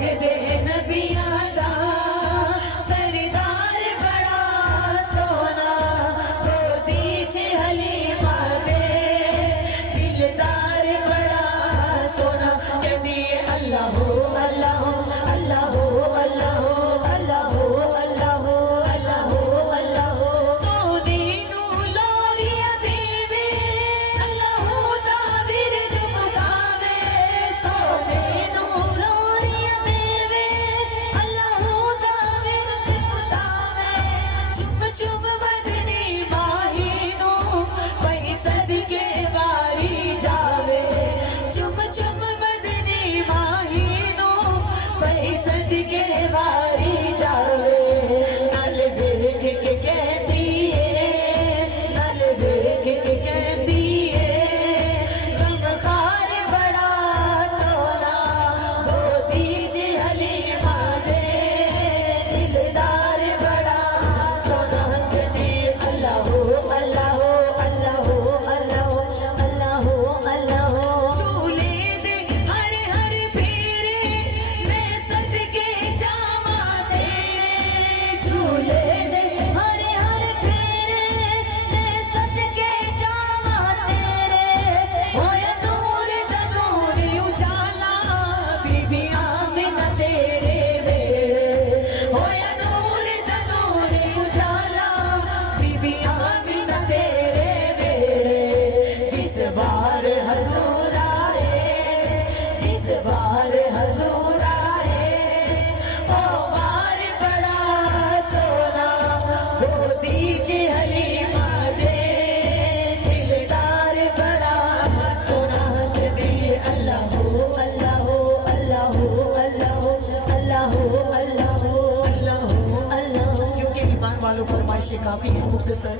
लगदे नबियां दा सरदार बड़ा सोना गोदी च हलीमा दे दिलदार बड़ा सोना कहदी अल्लाह अल्लाह अल्लाह अल्लाह अल्लाह अल्लाह अल्लाह अल्लाह सोनी नू लोरिया देवे अल्लाह दा विरद मुगावे सोनी नू लोरिया देवे अल्लाह दा विरद मुगावे चुप चुप बदनी माही नू पई सदके वारी जावे चुप चुप बदनी माही नू पई सदके वारी जावे नल देख के कहती है नल देख के कहती है गमखार बड़ा सोना गोदी च हलीमा दे दिलदार बड़ा सोना कहती अल्लाह अल्लाह अल्लाह अल्लाह अल्लाह अल्लाह झूले दे हर हर फेरे मैं सदके जावा तेरे झूले दे हर हर फेरे मैं सदके जावा तेरे होया नूर दा नूर उजाला बीबी आमिना तेरे वेड़े होया नूर दा नूर उजाला बीबी आमिना तेरे वेड़े जिस बार हजूर आए जिस बार हजूर आए ओ बार बड़ा सोना गोदी च हलीमा दे दिलदार बड़ा सोना कहदी अल्लाह अल्लाह अल्लाह अल्लाह अल्लाह अल्लाह अल्लाह अल्लाह क्योंकि ईमान वालों फरमाइशें काफ़ी हैं मुख्तसर